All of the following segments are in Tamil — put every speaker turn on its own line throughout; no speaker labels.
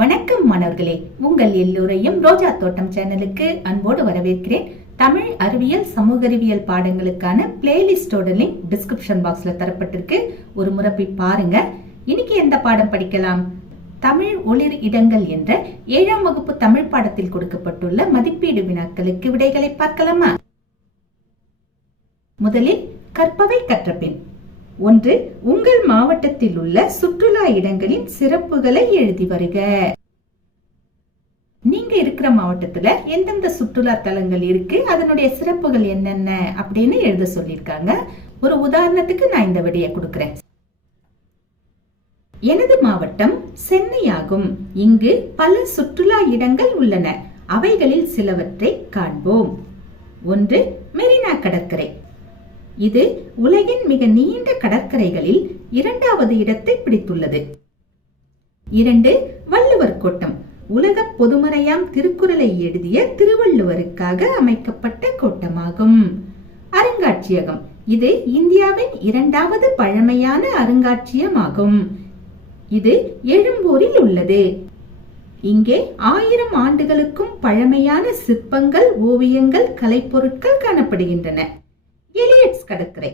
வணக்கம் மாணவர்களே. உங்கள் எல்லோரையும் ரோஜா தோட்டம் சேனலுக்கு அன்போடு வரவேற்கிறேன். தமிழ் அறிவியல் சமூக அறிவியல் பாடங்களுக்கான பிளேலிஸ்டோட லிங்க் டிஸ்கிரிப்ஷன் பாக்ஸ்ல தரப்பட்டிருக்கு. ஒரு முறை போய் பாருங்க. இன்னைக்கு எந்த பாடம் படிக்கலாம்? தமிழ் ஒளிர் இடங்கள் என்ற ஏழாம் வகுப்பு தமிழ் பாடத்தில் கொடுக்கப்பட்டுள்ள மதிப்பீடு வினாக்களுக்கு விடைகளை பார்க்கலாமா? முதலில் கற்பவை கற்றபின் ஒன்று உங்கள் மாவட்டத்தில் உள்ள சுற்றுலா இடங்களின் சிறப்புகளை எழுதி வருக. நீங்க இருக்கிற மாவட்டத்துல எந்தெந்த சுற்றுலா தலங்கள் இருக்கு அதனுடைய சிறப்புகள் என்னென்ன அப்படின்னு எழுத சொல்லியிருக்காங்க. ஒரு உதாரணத்துக்கு நான் இந்த விடையை கொடுக்கிறேன். எனது மாவட்டம் சென்னை ஆகும் இங்கு பல சுற்றுலா இடங்கள் உள்ளன. அவைகளில் சிலவற்றை காண்போம். ஒன்று மெரினா கடற்கரை. இது உலகின் மிக நீண்ட கடற்கரைகளில் இரண்டாவது இடத்தை பிடித்துள்ளது. இரண்டு வள்ளுவர் கோட்டம். உலக பொதுமறையாம் திருக்குறளை எழுதிய திருவள்ளுவருக்காக அமைக்கப்பட்ட கோட்டமாகும். அருங்காட்சியகம். இது இந்தியாவின் இரண்டாவது பழமையான அருங்காட்சியகமாகும் இது எழும்பூரில் உள்ளது. இங்கே ஆயிரம் ஆண்டுகளுக்கும் பழமையான சிற்பங்கள் ஓவியங்கள் கலைப்பொருட்கள் காணப்படுகின்றன. எலியட்ஸ் கடற்கரை.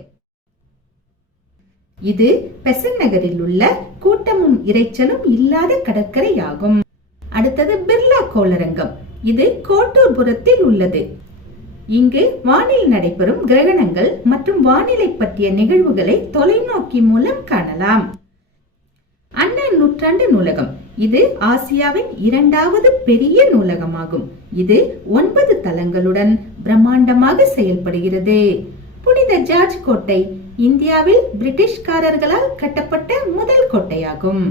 இது பெசன் நகரில் உள்ள கூட்டமும் இறைச்சலும் இல்லாத கடற்கரை ஆகும் அடுத்தது பிர்லா கோளரங்கம். இது கோட்டூர்புரத்தில் உள்ளது. இங்கு வானில் நடைபெறும் கிரகணங்கள் மற்றும் வானிலை பற்றிய நிகழ்வுகளை தொலைநோக்கி மூலம் காணலாம். அண்ணா நூற்றாண்டு நூலகம். இது ஆசியாவின் இரண்டாவது பெரிய நூலகமாகும். இது ஒன்பது தளங்களுடன் பிரம்மாண்டமாக செயல்படுகிறது. புனித ஜார்ஜ் கோட்டை இந்தியாவில் பிரிட்டிஷ்காரர்களால் கட்டப்பட்ட முதல் கோட்டையாகும்.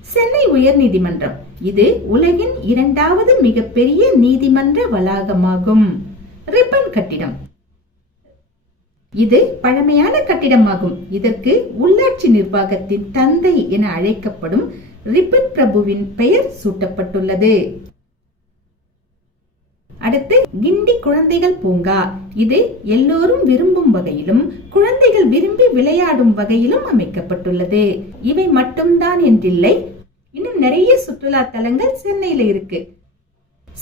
சென்னை உயர்நீதிமன்றம். இது உலகின் இரண்டாவது மிகப்பெரிய நீதிமன்ற வளாகமாகும். ரிப்பன் கட்டிடம். இது பழமையான கட்டிடமாகும். இதற்கு உள்ளாட்சி நிர்வாகத்தின் தந்தை என அழைக்கப்படும் ரிப்பன் பிரபுவின் பெயர் சூட்டப்பட்டுள்ளது. அடுத்து கிண்டி குழந்தைகள் பூங்கா. இது எல்லோரும் விரும்பும் வகையிலும் குழந்தைகள் விரும்பி விளையாடும் வகையிலும் அமைக்கப்பட்டுள்ளது. இவை மட்டும்தான் என்றில்லை இன்னும் நிறைய சுற்றுலா தலங்கள் சென்னையில இருக்கு.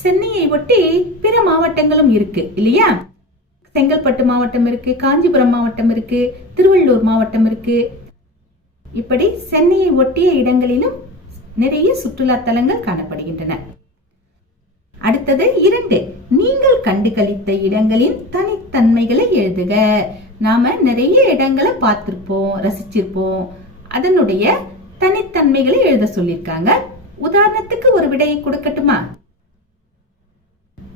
சென்னையை ஒட்டி பிற மாவட்டங்களும் இருக்கு இல்லையா? செங்கல்பட்டு மாவட்டம் இருக்கு காஞ்சிபுரம் மாவட்டம் இருக்கு திருவள்ளூர் மாவட்டம் இருக்கு. இப்படி சென்னையை ஒட்டிய இடங்களிலும் நிறைய சுற்றுலா தலங்கள் காணப்படுகின்றன. அடுத்தது இரண்டு நீங்கள் கண்டு கழித்த இடங்களின் தனித்தன்மைகளை எழுதுக. நாம நிறைய இடங்களை பார்த்திருப்போம் ரசிச்சிருப்போம். அதனுடைய தனித்தன்மைகளை எழுத சொல்லியிருக்காங்க. உதாரணத்துக்கு ஒரு விடையை கொடுக்கட்டுமா?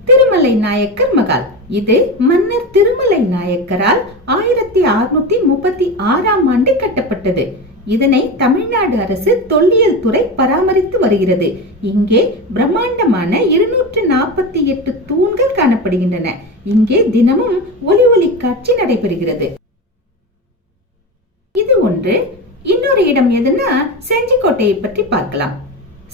திருமலை நாயக்கர் மகால். இது மன்னர் திருமலை நாயக்கரால் ஆயிரத்தி அறுநூத்தி முப்பத்தி ஆறாம் ஆண்டு கட்டப்பட்டது. இதனை தமிழ்நாடு அரசு தொல்லியல் துறை பராமரித்து வருகிறது. இங்கே பிரம்மாண்டமான இருநூற்று நாற்பத்தி எட்டு தூண்கள் காணப்படுகின்றன. இங்கே தினமும் ஒலி ஒலி காட்சி நடைபெறுகிறது. இது ஒன்று. இன்னொரு இடம் எதுனா செஞ்சிக்கோட்டையை பற்றி பார்க்கலாம்.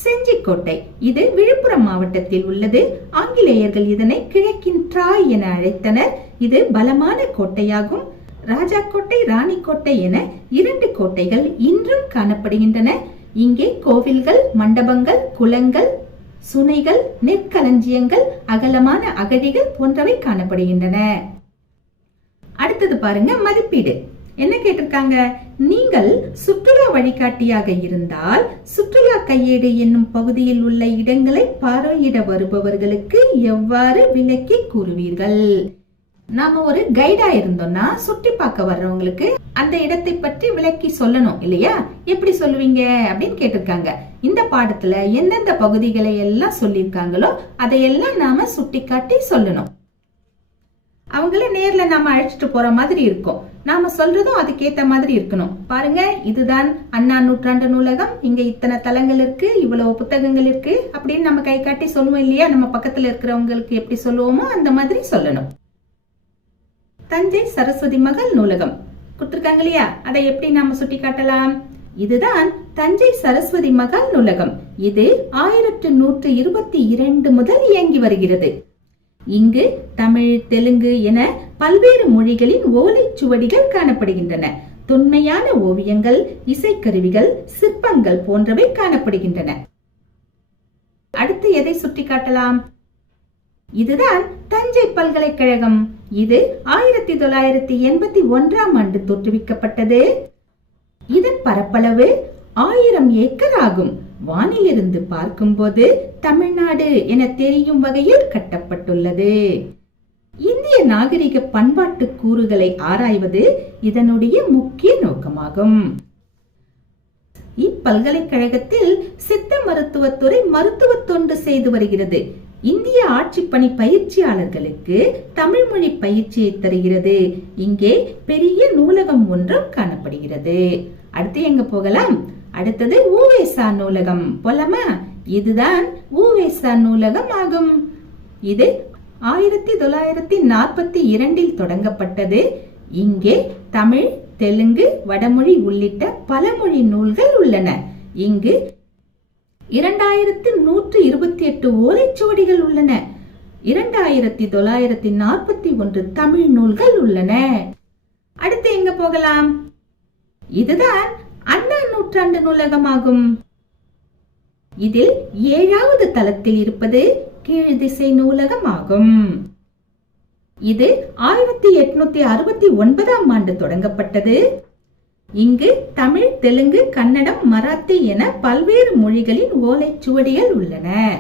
செஞ்சிக்கோட்டை. இது விழுப்புரம் மாவட்டத்தில் உள்ளது. ஆங்கிலேயர்கள் இதனை கிழக்கின் ட்ராய் என அழைத்தனர். இது பலமான கோட்டையாகும். ராஜா கோட்டை ராணி கோட்டை என இரண்டு கோட்டைகள் இன்றும் காணப்படுகின்றன. இங்கே கோவில்கள் மண்டபங்கள் குளங்கள் சுனைகள் நெற்களஞ்சியங்கள் அகலமான அகழிகள் போன்றவை காணப்படுகின்றன. அடுத்தது பாருங்க மதிப்பீடு. என்ன கேட்டிருக்காங்க? நீங்கள் சுற்றுலா வழிகாட்டியாக இருந்தால் சுற்றுலா கையேடு என்னும் பகுதியில் உள்ள இடங்களை பார்வையிட வருபவர்களுக்கு எவ்வாறு விளக்கி கூறுவீர்கள்? நாம ஒரு கைடா இருந்தோம்னா சுற்றி பார்க்க வர்றவங்களுக்கு அந்த இடத்தை பற்றி விளக்கி சொல்லணும் இல்லையா? எப்படி சொல்லுவீங்க? அப்படின்னு கேட்டிருக்காங்க. இந்த பாடத்துல எந்தெந்த பகுதிகளை எல்லாம் சொல்லியிருக்காங்களோ அதையெல்லாம் நாம சுட்டி காட்டி சொல்லணும். அவங்கள நேர்ல நாம அழைச்சிட்டு போற மாதிரி இருக்கும். நாம சொல்றதும் அதுக்கேத்த மாதிரி இருக்கணும். பாருங்க இதுதான் அண்ணா நூற்றாண்டு நூலகம். இங்க இத்தனை தலங்கள் இருக்கு இவ்வளவு புத்தகங்கள் இருக்கு அப்படின்னு நம்ம கை காட்டி சொல்லுவோம் இல்லையா? நம்ம பக்கத்துல இருக்கிறவங்களுக்கு எப்படி சொல்லுவோமோ அந்த மாதிரி சொல்லணும். தஞ்சை சரஸ்வதி மகள் நூலகம். கொடுத்துருக்காங்க இல்லையா? அதை எப்படி நாம சுட்டி காட்டலாம் இதுதான் தஞ்சை சரஸ்வதி மகள் நூலகம். இது ஆயிரத்து நூற்று இருபத்தி இரண்டு முதல் இயங்கி வருகிறது. இங்கு தமிழ் தெலுங்கு என பல்வேறு மொழிகளின் ஓலைச்சுவடிகள் காணப்படுகின்றன. தொன்மையான ஓவியங்கள் இசைக்கருவிகள் சிற்பங்கள் போன்றவை காணப்படுகின்றன. அடுத்து எதை சுட்டிக்காட்டலாம்? இதுதான் தஞ்சை பல்கலைக்கழகம். இது ஆயிரத்தி தொள்ளாயிரத்தி எண்பத்தி ஒன்றாம் ஆண்டு தோற்றுவிக்கப்பட்டது. இதன் பரப்பளவு ஆயிரம் ஏக்கர் ஆகும். வானிலிருந்து பார்க்கும்போது தமிழ்நாடு என தெரியும் வகையில் கட்டப்பட்டுள்ளது. இந்திய நாகரிக பண்பாட்டு கூறுகளை ஆராய்வது இதனுடைய முக்கிய நோக்கமாகும். இப்பல்கலைக்கழகத்தில் சித்த மருத்துவத்துறை மருத்துவ தொண்டு செய்து வருகிறது. இந்திய ஆட்சிப்பணி பயிற்சியாளர்களுக்கு தமிழ் மொழி பயிற்சியை தருகிறது. இங்கே பெரிய நூலகம் ஒன்றும் காணப்படுகிறது. அடுத்து எங்க போகலாம்? அடுத்தது ஊவேசா நூலகம். போலாமா? இதுதான் ஊவேசா நூலகம் ஆகும். இது ஆயிரத்தி தொள்ளாயிரத்தி நாற்பத்தி இரண்டில் தொடங்கப்பட்டது. இங்கே தமிழ் தெலுங்கு வடமொழி உள்ளிட்ட பல மொழி நூல்கள் உள்ளன. இங்கு இரண்டாயிரத்து நூற்று இருபத்தி எட்டு ஓலைச்சுவடிகள் உள்ளன. இரண்டாயிரத்தி தொள்ளாயிரத்தி நாற்பத்தி ஒன்று தமிழ் நூல்கள் உள்ளன. அடுத்து எங்க போகலாம்? இதுதான் அண்ணா நூற்றாண்டு நூலகமாகும். இதில் ஏழாவது தளத்தில் இருப்பது கீழ் திசை நூலகமாகும். இது ஆயிரத்தி எட்நூத்தி அறுபத்தி ஒன்பதாம் ஆண்டு தொடங்கப்பட்டது. இங்கு தமிழ் தெலுங்கு கன்னடம் மராத்தி என பல்வேறு மொழிகளின் ஓலைச்சுவடிகள் உள்ளன.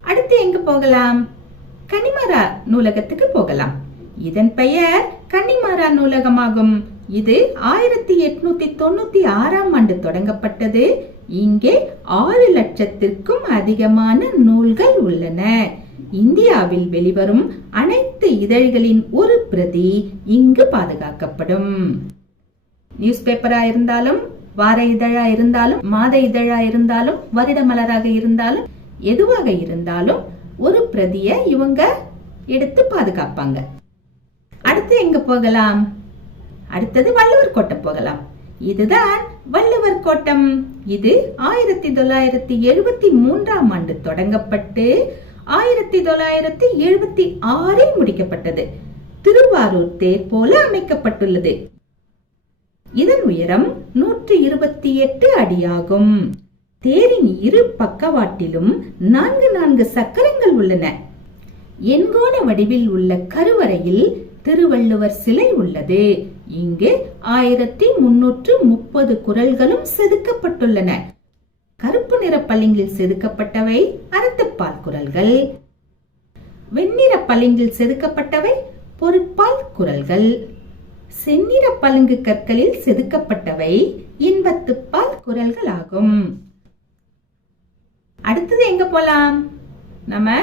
அடுத்து எங்கு போகலாம்? கனிமரா நூலகத்துக்கு போகலாம். இதன் பெயர் கன்னிமாரா நூலகமாகும். இது ஆயிரத்தி எட்நூத்தி தொண்ணூத்தி ஆறாம் ஆண்டு தொடங்கப்பட்டது. இங்கே ஆறு லட்சத்திற்கும் அதிகமான நூல்கள் உள்ளன. இந்தியாவில் வெளிவரும் அனைத்து இதழ்களின் ஒரு பிரதி இங்கு பாதுகாக்கப்படும். நியூஸ் பேப்பரா இருந்தாலும் வார இதழா இருந்தாலும் மாத இதழா இருந்தாலும் வருட மலராக இருந்தாலும் எதுவாக இருந்தாலும் ஒரு பிரதிய இவங்க எடுத்து பாதுகாப்பாங்க. அடுத்து எங்க போகலாம்? அடுத்தது வள்ளுவர் கோட்டம் போகலாம். இதுதான் வள்ளுவர் கோட்டம். இது ஆயிரத்தி தொள்ளாயிரத்தி எழுபத்தி மூன்றாம் ஆண்டு தொடங்கப்பட்டு ஆயிரத்தி தொள்ளாயிரத்தி எழுபத்தி ஆறில் முடிக்கப்பட்டது. திருவாரூர் தேர் போல அமைக்கப்பட்டுள்ளது. இதன் உயரம் நூற்றி இருபத்தி எட்டு அடியாகும். தேரின் இரு பக்கவாட்டிலும் நான்கு நான்கு சக்கரங்கள் உள்ளன. எண்கோண வடிவில் உள்ள கருவறையில் திருவள்ளுவர் சிலை உள்ளது. இங்கு ஆயிரத்தி முன்னூற்று முப்பது குரல்களும் செதுக்கப்பட்டுள்ளன. கருப்பு நிற பளிங்கில் செதுக்கப்பட்டவை அறத்துப்பால் குரல்கள். வெண்ணிற பளிங்கில் செதுக்கப்பட்டவை பொருட்பால் குரல்கள். செந்நிற பளிங்கு கற்களில் செதுக்கப்பட்டவை இன்பத்துப்பால் குரல்கள் ஆகும் அடுத்தது எங்க போலாம்? நம்ம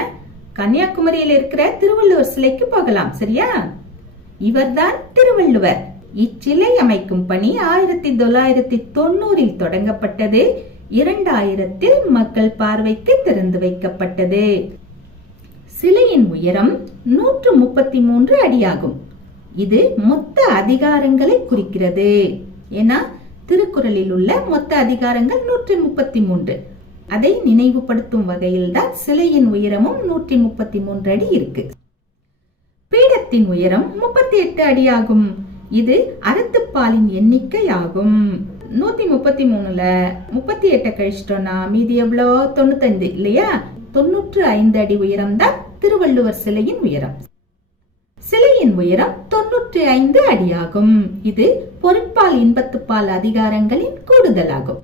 கன்னியாகுமரியில் இருக்கிற திருவள்ளுவர் சிலைக்கு போகலாம் சரியா? இவர்தான் திருவள்ளுவர். இச்சிலை அமைக்கும் பணி ஆயிரத்தி தொள்ளாயிரத்தி தொண்ணூறில் தொடங்கப்பட்டது. இரண்டாயிரத்தில் மக்கள் பார்வைக்கு திறந்து வைக்கப்பட்டது. சிலையின் உயரம் நூற்று முப்பத்தி மூன்று அடியாகும். இது மொத்த அதிகாரங்களை குறிக்கிறது. ஏன்னா திருக்குறளில் உள்ள மொத்த அதிகாரங்கள் நூற்றி முப்பத்தி மூன்று அதை நினைவுபடுத்தும் வகையில் தான் சிலையின் உயரமும் நூற்றி முப்பத்தி மூன்று அடி இருக்கு. பீடத்தின் உயரம் முப்பத்தி எட்டு அடி ஆகும் இது அறத்துப்பாலின் எண்ணிக்கை ஆகும் நூத்தி முப்பத்தி மூணுல முப்பத்தி எட்டை கழிச்சிட்டோம்னா மீதி எவ்வளோ? தொண்ணூத்தஞ்சு இல்லையா? தொண்ணூற்று ஐந்து அடி உயரம் தான் திருவள்ளுவர் சிலையின் உயரம். சிலையின் உயரம் தொன்னூற்றி ஐந்து அடியாகும். இது பொருட்பால் இன்பத்துப்பால் அதிகாரங்களின் கூடுதலாகும்.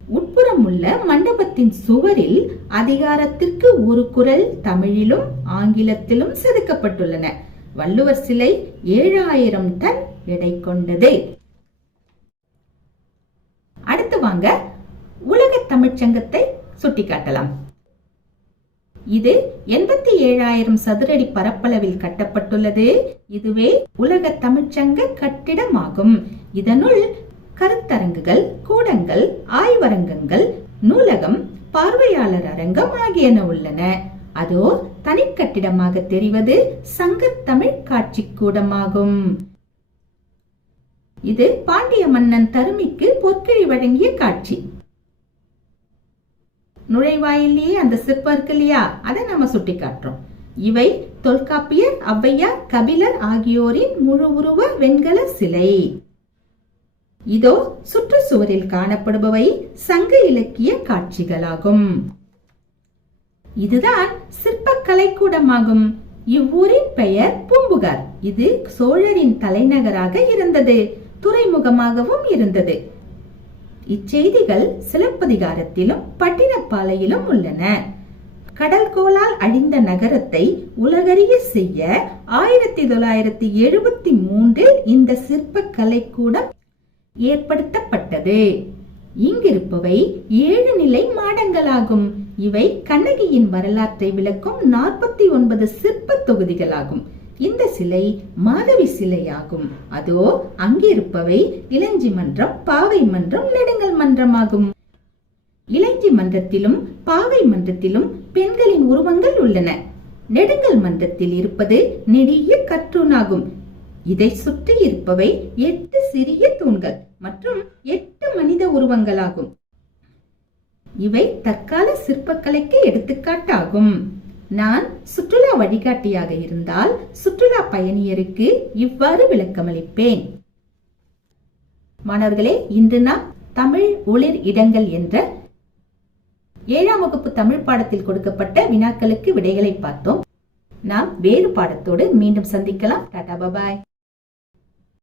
உட்புறம் உள்ள மண்டபத்தின் சுவரில் அதிகாரத்திற்கு ஒரு குரல் தமிழிலும் ஆங்கிலத்திலும் செதுக்கப்பட்டுள்ளன. வள்ளுவர் சிலை ஏழாயிரம் டன் எடை கொண்டது. அடுத்து வாங்க உலக தமிழ்ச்சங்கத்தை சுட்டிக்காட்டலாம். இது எண்பத்தி ஏழாயிரம் சதுரடி பரப்பளவில் கட்டப்பட்டுள்ளது. இதுவே உலக தமிழ்ச்சங்க கட்டிடமாகும். இதனுள் கருத்தரங்குகள் கூடங்கள் ஆய்வரங்கங்கள் நூலகம் பார்வையாளர் அரங்கம் ஆகியன உள்ளன. அதோ தனி கட்டிடமாக தெரிவது சங்கத்தமிழ் காட்சி கூடமாகும். இது பாண்டிய மன்னன் தருமிக்கு பொற்கிழி வழங்கிய காட்சி. நுழைவாயிலேயே அந்த சிற்பம் இருக்கு இல்லையா அதை நம்ம சுட்டி காட்டுறோம் இவை தொல்காப்பியர் ஔவையார் கபிலர் ஆகியோரின் முழு உருவ வெண்கல சிலை. இதோ சுற்றுச்சுவரில் காணப்படுபவை சங்க இலக்கிய காட்சிகளாகும். இதுதான் சிற்பக்கலை கூடமாகும் இவ்வூரின் பெயர் பூம்புகார். இது சோழரின் தலைநகராக இருந்தது. துறைமுகமாகவும் இருந்தது. இச்செய்திகள் சிலப்பதிகாரத்திலும் பட்டினப்பாலையிலும் உள்ளன. கடல்கோளால் அழிந்த நகரத்தை உலகறிய செய்ய ஆயிரத்தி தொள்ளாயிரத்தி எழுபத்தி மூன்றில் இந்த சிற்ப கூடம் ஏற்படுத்தப்பட்டது. இங்கிருப்பவை ஏழு நிலை மாடங்களாகும். இவை கண்ணகியின் வரலாற்றை விளக்கும் நாற்பத்தி ஒன்பது சிற்ப தொகுதிகளாகும். இந்த சிலை மாதவி சிலையாகும். அதோ அங்கிருப்பவை இளஞ்சி மன்றம் பாவை மன்றம் நெடுங்கல் மன்றமாகும். இளைஞ்சி மன்றத்திலும் பாவை மன்றத்திலும் பெண்களின் உருவங்கள் உள்ளன. நெடுங்கல் மன்றத்தில் இருப்பது நெடிய கற்றூனாகும் இதை சுற்றி இருப்பவை எட்டு சிறிய தூண்கள் மற்றும் எட்டு மனித உருவங்களாகும். இவை தற்கால சிற்பக்கலைக்கு எடுத்துக்காட்டாகும். நான் சுற்றுலா வழிகாட்டியாக இருந்தால் சுற்றுலா பயணியருக்கு இவ்வாறு விளக்கமளிப்பேன். மாணவர்களே இன்று நாம் தமிழ் ஒளிர் இடங்கள் என்ற ஏழாம் வகுப்பு தமிழ் பாடத்தில் கொடுக்கப்பட்ட வினாக்களுக்கு விடைகளை பார்த்தோம். நாம் வேறு பாடத்தோடு மீண்டும் சந்திக்கலாம். டாடா பபாய்